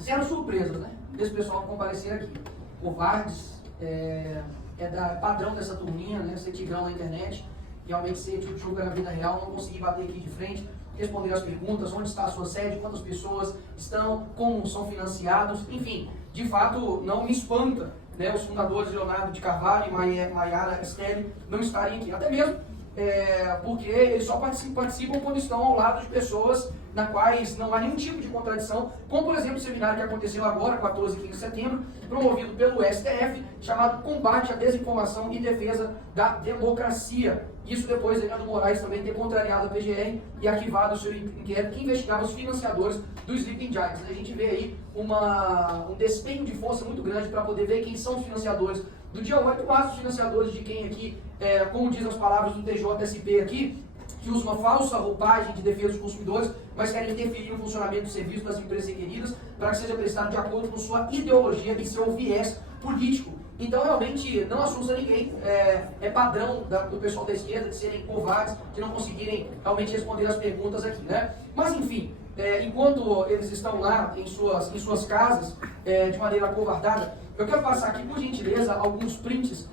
Zero surpresas, né? Desse pessoal que comparecer aqui. Covardes, padrão dessa turminha, né? Ser tigrão na internet, realmente ser tchutchuca na vida real, não conseguir bater aqui de frente, responder as perguntas, onde está a sua sede, quantas pessoas estão, como são financiados, enfim, de fato não me espanta, né, os fundadores Leonardo de Carvalho e Maiara Stelli não estarem aqui, até mesmo porque eles só participam quando estão ao lado de pessoas na quais não há nenhum tipo de contradição, como por exemplo o seminário que aconteceu agora, 14 e 15 de setembro, promovido pelo STF, chamado Combate à Desinformação e Defesa da Democracia. Isso depois de Leandro Moraes também ter contrariado a PGR e arquivado o seu inquérito que investigava os financiadores do Sleeping Giants. A gente vê aí um despenho de força muito grande para poder ver quem são os financiadores do dia 8, mas os financiadores de quem aqui, como diz as palavras do TJSP aqui, que usa uma falsa roupagem de defesa dos consumidores, mas querem interferir no funcionamento do serviço das empresas requeridas para que seja prestado de acordo com sua ideologia e seu viés político. Então, realmente, não assusta ninguém, é padrão do pessoal da esquerda de serem covardes, de não conseguirem realmente responder as perguntas aqui, né? Mas, enfim, enquanto eles estão lá em suas casas, de maneira acovardada, eu quero passar aqui, por gentileza, alguns prints,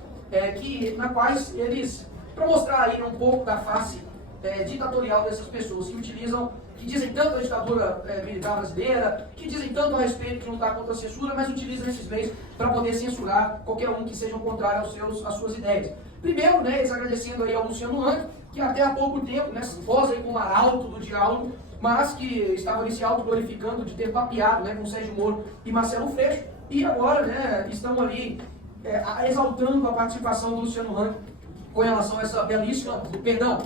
na quais eles, para mostrar aí um pouco da face ditatorial dessas pessoas que dizem tanto a ditadura militar brasileira, que dizem tanto a respeito de lutar contra a censura, mas utilizam esses meios para poder censurar qualquer um que seja contrário às suas ideias. Primeiro, né, eles agradecendo aí ao Luciano Hang, que até há pouco tempo, né, se posa aí como arauto do diálogo, mas que estava ali se autoglorificando de ter papeado, né, com Sérgio Moro e Marcelo Freixo, e agora, né, estão ali exaltando a participação do Luciano Hang com relação a essa belíssima,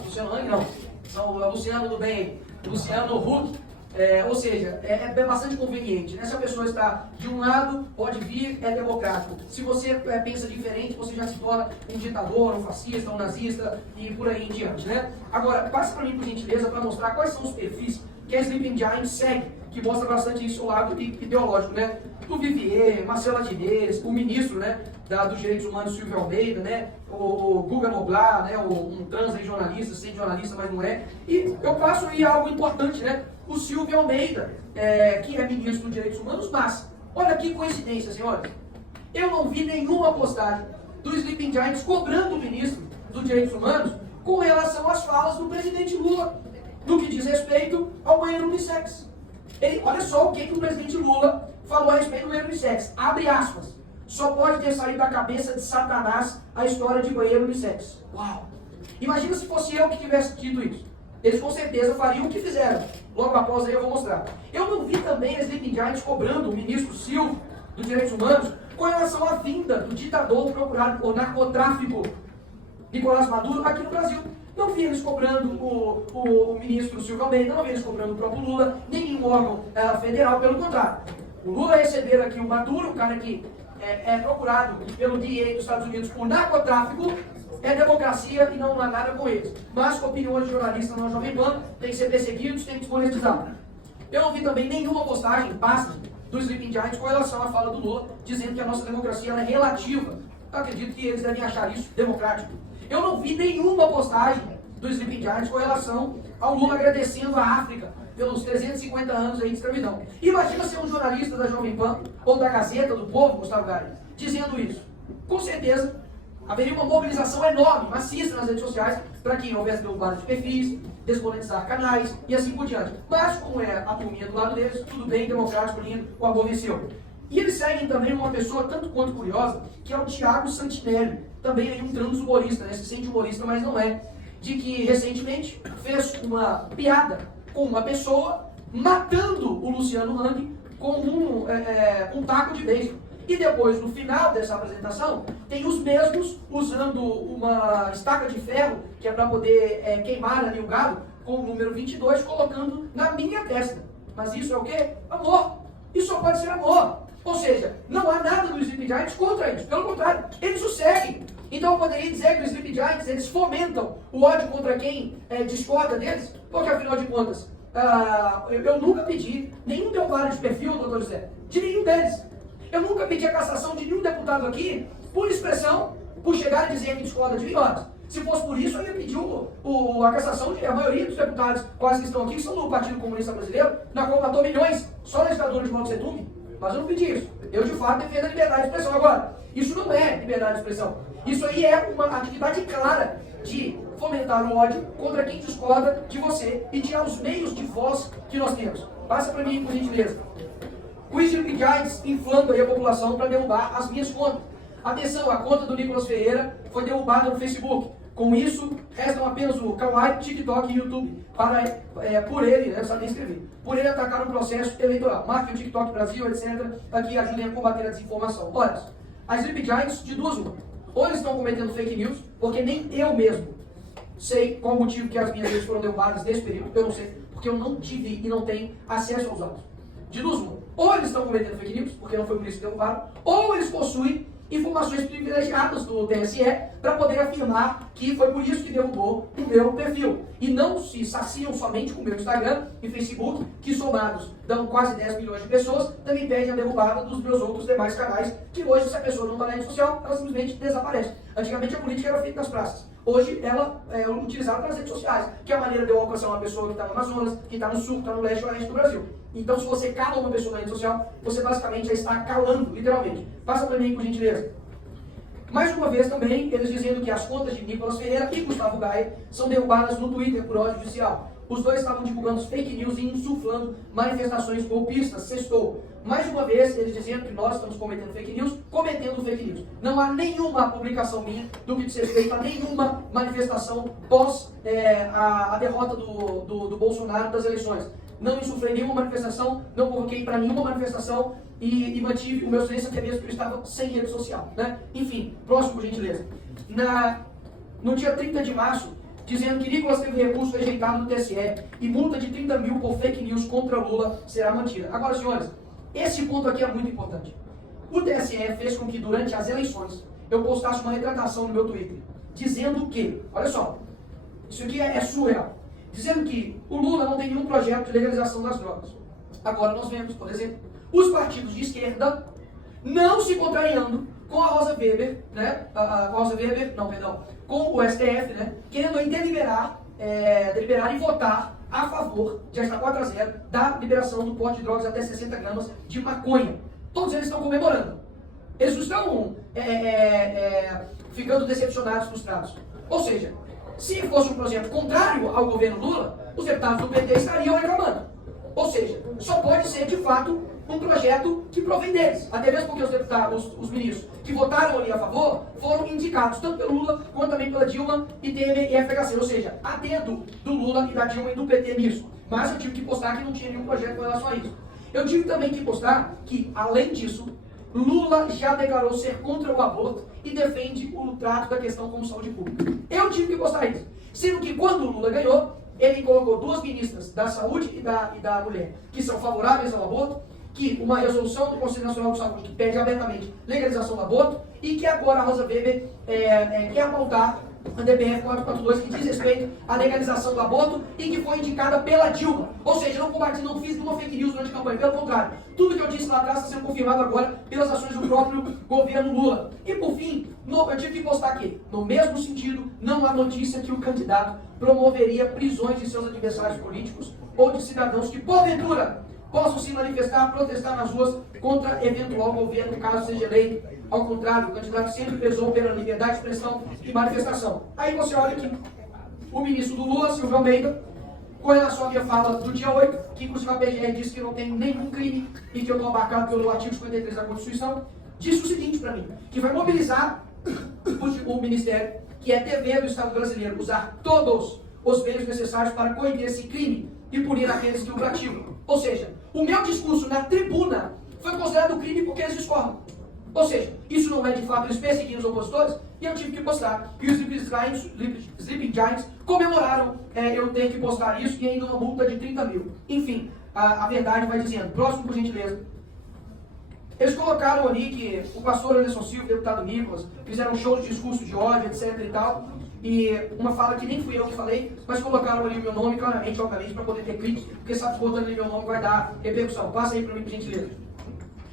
Luciano Hang não, são Luciano do bem, Luciano Huck, ou seja, é bastante conveniente, né? Se a pessoa está de um lado, pode vir, é democrático. Se você pensa diferente, você já se torna um ditador, um fascista, um nazista e por aí em diante, né? Agora, passe para mim, por gentileza, para mostrar quais são os perfis que a Sleeping Giants segue, que mostra bastante isso ao lado ideológico, né? Do Vivier, Marcelo Adnet, o ministro, né, dos Direitos Humanos, Silvio Almeida, né, o Guga Noblar, né, um trans aí jornalista, sem jornalista, mas não é. E eu passo aí algo importante, né, o Silvio Almeida, que é ministro dos Direitos Humanos, mas, olha que coincidência, senhores, eu não vi nenhuma postagem do Sleeping Giants cobrando o ministro dos Direitos Humanos com relação às falas do presidente Lula, no que diz respeito ao banheiro unissex. Olha só o que o presidente Lula falou a respeito do banheiro unissex. Abre aspas. Só pode ter saído da cabeça de Satanás a história de banheiro unissex. Uau! Imagina se fosse eu que tivesse dito isso. Eles com certeza fariam o que fizeram. Logo após aí eu vou mostrar. Eu não vi também as Sleeping Giants cobrando o ministro Silvio dos Direitos Humanos com relação à vinda do ditador procurado por narcotráfico Nicolás Maduro aqui no Brasil. Não vi eles cobrando o ministro Silvio Almeida, não vi eles cobrando o próprio Lula, nenhum órgão federal, pelo contrário. O Lula receber aqui o Maduro, o cara que é procurado pelo DEA dos Estados Unidos por narcotráfico, é democracia e não há nada com eles. Mas com opiniões de jornalistas na Jovem Pan, tem que ser perseguidos, tem que desmonetizar. Eu não vi também nenhuma postagem, pasta, do Sleeping Giants com relação à fala do Lula, dizendo que a nossa democracia ela é relativa. Eu acredito que eles devem achar isso democrático. Eu não vi nenhuma postagem do Sleeping Giants com relação ao Lula agradecendo a África pelos 350 anos aí de escravidão. Imagina ser um jornalista da Jovem Pan ou da Gazeta do Povo, Gustavo Gari, dizendo isso. Com certeza, haveria uma mobilização enorme, maciça nas redes sociais, para que houvesse derrubada de perfis, desmonetizar canais e assim por diante. Mas, como é a turminha do lado deles, tudo bem, democrático, lindo, o amor venceu. E eles seguem também uma pessoa tanto quanto curiosa, que é o Thiago Santinelli, também aí um transhumorista, né? Se sente humorista, mas não é. De que recentemente fez uma piada com uma pessoa matando o Luciano Hang com um taco de beisebol. E depois, no final dessa apresentação, tem os mesmos usando uma estaca de ferro, que é para poder queimar ali o gado, com o número 22, colocando na minha testa. Mas isso é o quê? Amor. Isso só pode ser amor. Ou seja, não há nada do Sleeping Giants contra isso. Pelo contrário, eles o seguem. Então eu poderia dizer que os Sleeping Giants, eles fomentam o ódio contra quem discorda deles, porque afinal de contas, eu nunca pedi nenhum derrubado de perfil, doutor José, de nenhum deles. Eu nunca pedi a cassação de nenhum deputado aqui por expressão, por chegar e dizer que discorda de mim. Se fosse por isso, eu ia pedir a cassação de a maioria dos deputados quase que estão aqui, que são do Partido Comunista Brasileiro, na qual matou milhões só na ditadura de Mao Tse Tung, mas eu não pedi isso. Eu, de fato, defendo a liberdade de expressão. Agora, isso não é liberdade de expressão. Isso aí é uma atividade clara de fomentar o ódio contra quem discorda de você e tirar os meios de voz que nós temos. Passa para mim, por gentileza. O Sleeping Giants inflando aí a população para derrubar as minhas contas. Atenção, a conta do Nicolas Ferreira foi derrubada no Facebook. Com isso, restam apenas o Kawaii, TikTok e YouTube para, por ele, eu não sabia escrever, por ele atacar o processo eleitoral. Marque o TikTok Brasil, etc. Aqui ajudem a combater a desinformação. Olha, as Sleeping Giants, de duas uma. Ou eles estão cometendo fake news, porque nem eu mesmo sei qual o motivo que as minhas redes foram derrubadas nesse período, eu não sei, porque eu não tive e não tenho acesso aos autos. De duas uma. Ou eles estão cometendo fake news, porque não foi por isso que derrubaram, ou eles possuem informações privilegiadas do TSE para poder afirmar que foi por isso que derrubou o meu perfil. E não se saciam somente com o meu Instagram e Facebook, que somados dão quase 10 milhões de pessoas, também pedem a derrubada dos meus outros demais canais, que hoje, se a pessoa não está na rede social, ela simplesmente desaparece. Antigamente a política era feita nas praças. Hoje ela é utilizada nas redes sociais, que é a maneira de eu alcançar uma pessoa que está no Amazonas, que está no sul, que está no leste e oeste do Brasil. Então, se você cala uma pessoa na rede social, você basicamente já está calando, literalmente. Passa para mim, por gentileza. Mais uma vez também, eles dizendo que as contas de Nicolas Ferreira e Gustavo Gaia são derrubadas no Twitter por ódio judicial. Os dois estavam divulgando fake news e insuflando manifestações golpistas. Sextou. Mais uma vez, eles dizendo que nós estamos cometendo fake news. Não há nenhuma publicação minha do que diz respeito a nenhuma manifestação pós a derrota do Bolsonaro das eleições. Não insuflei nenhuma manifestação, não convoquei para nenhuma manifestação e mantive o meu silêncio até mesmo porque eu estava sem rede social. Né? Enfim, próximo, por gentileza. No dia 30 de março, dizendo que Nicolas teve recurso rejeitado no TSE e multa de 30 mil por fake news contra Lula será mantida. Agora, senhores, esse ponto aqui é muito importante. O TSE fez com que durante as eleições eu postasse uma retratação no meu Twitter, dizendo que, olha só, isso aqui é surreal, dizendo que o Lula não tem nenhum projeto de legalização das drogas. Agora nós vemos, por exemplo, os partidos de esquerda não se contrariando com a Rosa Weber, né? Com o STF, né? Querendo aí deliberar e votar a favor, já está 4-0, da liberação do porte de drogas até 60 gramas de maconha. Todos eles estão comemorando. Eles não estão ficando decepcionados, frustrados. Ou seja, se fosse um projeto contrário ao governo Lula, os deputados do PT estariam reclamando. Ou seja, só pode ser de fato um projeto que provém deles. Até mesmo porque os deputados, os ministros que votaram ali a favor, foram indicados tanto pelo Lula quanto também pela Dilma e Temer e FHC. Ou seja, há dedo do Lula e da Dilma e do PT nisso. Mas eu tive que postar que não tinha nenhum projeto com relação a isso. Eu tive também que postar que, além disso, Lula já declarou ser contra o aborto e defende o trato da questão como saúde pública. Eu tive que postar isso. Sendo que quando o Lula ganhou, ele colocou duas ministras da saúde e da mulher, que são favoráveis ao aborto, que uma resolução do Conselho Nacional de Saúde que pede abertamente legalização do aborto e que agora a Rosa Weber quer apontar a DPF 442 que diz respeito à legalização do aborto e que foi indicada pela Dilma. Ou seja, não fiz nenhuma fake news durante a campanha, pelo contrário, tudo que eu disse lá atrás está sendo confirmado agora pelas ações do próprio governo Lula. E por fim, eu tive que postar aqui, no mesmo sentido, não há notícia que o candidato promoveria prisões de seus adversários políticos ou de cidadãos que, porventura, possam se manifestar, protestar nas ruas contra eventual governo, caso seja eleito. Ao contrário, o candidato sempre prezou pela liberdade de expressão e manifestação. Aí você olha aqui, o ministro do Lula, Silvio Almeida, com relação à minha fala do dia 8, que inclusive a PGR disse que eu não tenho nenhum crime e que eu estou abarcado pelo artigo 53 da Constituição, disse o seguinte para mim, que vai mobilizar o Ministério, que é dever do Estado brasileiro, usar todos os meios necessários para coibir esse crime e punir aqueles que o praticam. Ou seja, o meu discurso na tribuna foi considerado crime porque eles discordam. Ou seja, isso não é de fato eles perseguindo os opositores, e eu tive que postar. E os Sleeping Giants comemoraram eu ter que postar isso e ainda uma multa de 30 mil. Enfim, a verdade vai dizendo. Próximo, por gentileza. Eles colocaram ali que o pastor Anderson Silva, o deputado Nicolas, fizeram um show de discurso de ódio, etc e tal. E uma fala que nem fui eu que falei, mas colocaram ali o meu nome claramente, obviamente, para poder ter cliques, porque sabe que botando ali meu nome vai dar repercussão. Passa aí para mim, por gentileza.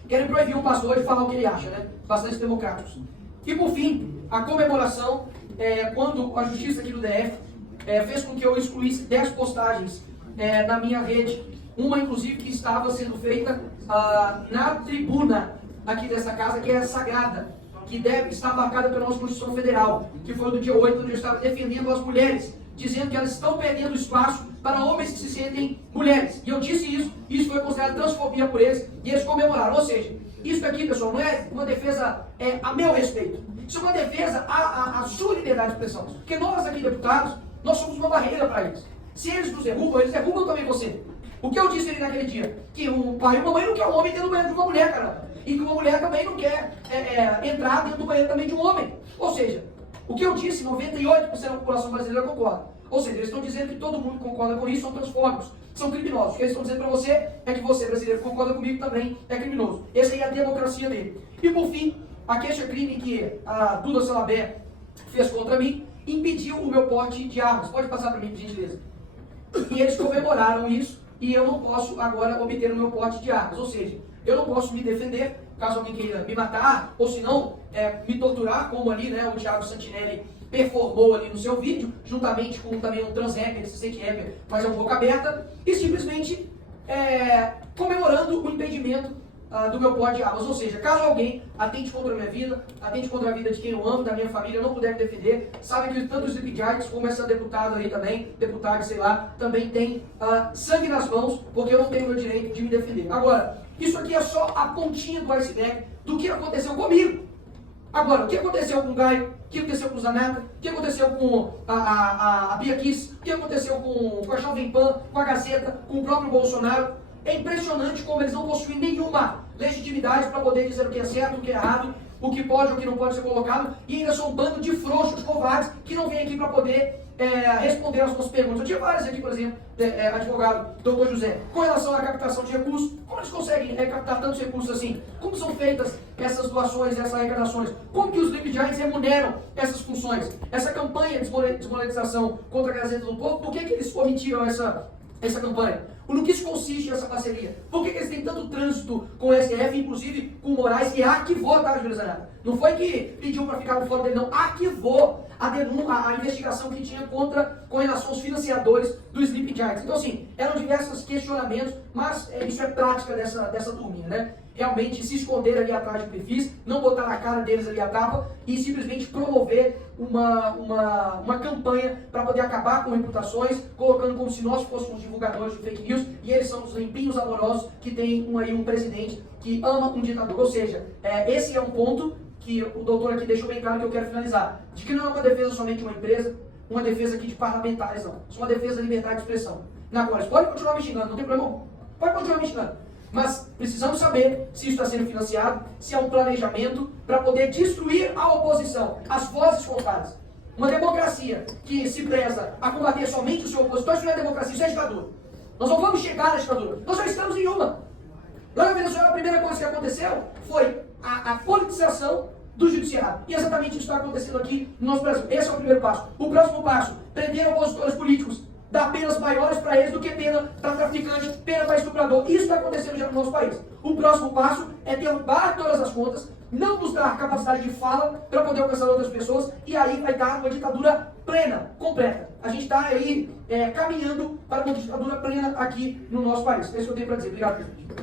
Querem proibir um pastor de falar o que ele acha, né? Bastante democráticos. E por fim, a comemoração, quando a justiça aqui do DF fez com que eu excluísse 10 postagens na minha rede uma inclusive que estava sendo feita na tribuna aqui dessa casa, que é sagrada, que deve estar marcada pela nossa Constituição Federal, que foi do dia 8, onde eu estava defendendo as mulheres, dizendo que elas estão perdendo espaço para homens que se sentem mulheres. E eu disse isso foi considerado transfobia por eles, e eles comemoraram. Ou seja, isso aqui, pessoal, não é uma defesa a meu respeito. Isso é uma defesa à sua liberdade de expressão. Porque nós aqui, deputados, nós somos uma barreira para eles. Se eles nos derrubam, eles derrubam também você. O que eu disse ali naquele dia? Que um pai e uma mãe não quer um homem dentro do banheiro de uma mulher, caramba. E que uma mulher também não quer entrar dentro do banheiro também de um homem. Ou seja, o que eu disse, 98% da população brasileira concorda. Ou seja, eles estão dizendo que todo mundo concorda com isso, são transfóbicos, são criminosos. O que eles estão dizendo para você é que você, brasileiro, concorda comigo também é criminoso. Essa aí é a democracia dele. E por fim, a queixa-crime que a Duda Salabert fez contra mim impediu o meu porte de armas. Pode passar para mim, por gentileza. E eles comemoraram isso e eu não posso agora obter o meu porte de armas. Ou seja, eu não posso me defender caso alguém queira me matar, ou se não, me torturar, como ali, né, o Thiago Santinelli performou ali no seu vídeo, juntamente com também um trans rapper, se sente rapper, mas é um boca aberta, e simplesmente comemorando o impedimento do meu porte de armas. Ou seja, caso alguém atente contra a minha vida, atente contra a vida de quem eu amo, da minha família, eu não puder me defender, sabe que tanto os Sleepy Giants como essa deputada aí também, deputada, sei lá, também tem sangue nas mãos, porque eu não tenho o meu direito de me defender. Agora, isso aqui é só a pontinha do iceberg do que aconteceu comigo. Agora, o que aconteceu com o Gaio? O que aconteceu com o Zanata? O que aconteceu com a Bia Kiss? O que aconteceu com a Jovem Pan, com a Gazeta, com o próprio Bolsonaro? É impressionante como eles não possuem nenhuma legitimidade para poder dizer o que é certo, o que é errado, o que pode ou o que não pode ser colocado, e ainda são um bando de frouxos, covardes, que não vêm aqui para poder responder às nossas perguntas. Eu tinha vários aqui, por exemplo, advogado doutor José, com relação à captação de recursos, como eles conseguem captar tantos recursos assim? Como são feitas essas doações, essas arrecadações? Como que os Sleepy Giants remuneram essas funções? Essa campanha de desmonetização contra a Gazeta do Povo, por que eles omitiram essa campanha? No que isso consiste essa parceria? Por que eles têm tanto trânsito com o STF, inclusive com o Moraes, que arquivou, tá, Júlio Zanata? Não foi que pediu para ficar no fora dele, não. Arquivou a investigação que tinha com relação aos financiadores do Sleepy Giants. Então, assim, eram diversos questionamentos, mas isso é prática dessa turminha, né? Realmente se esconder ali atrás de perfis, não botar na cara deles ali a tapa e simplesmente promover uma campanha para poder acabar com reputações, colocando como se nós fôssemos divulgadores de fake news e eles são os limpinhos amorosos que tem um presidente que ama um ditador. Ou seja, esse é um ponto que o doutor aqui deixou bem claro que eu quero finalizar, de que não é uma defesa somente de uma empresa, uma defesa aqui de parlamentares, não. Isso é uma defesa da liberdade de expressão. Na qual eles podem continuar me xingando, não tem problema, pode continuar me xingando. Mas precisamos saber se isso está sendo financiado, se é um planejamento para poder destruir a oposição, as vozes contrárias. Uma democracia que se preza a combater somente o seu opositor, isso não é democracia, isso é ditadura. Nós não vamos chegar na ditadura, nós já estamos em uma. Lá na Venezuela, a primeira coisa que aconteceu foi a politização do judiciário. E exatamente isso está acontecendo aqui no nosso Brasil. Esse é o primeiro passo. O próximo passo, prender opositores políticos, dar penas maiores para eles do que pena para traficante, pena para estuprador. Isso está acontecendo já no nosso país. O próximo passo é derrubar todas as contas, não nos dar capacidade de fala para poder alcançar outras pessoas, e aí vai dar uma ditadura plena, completa. A gente está aí caminhando para uma ditadura plena aqui no nosso país. É isso que eu tenho para dizer. Obrigado, presidente.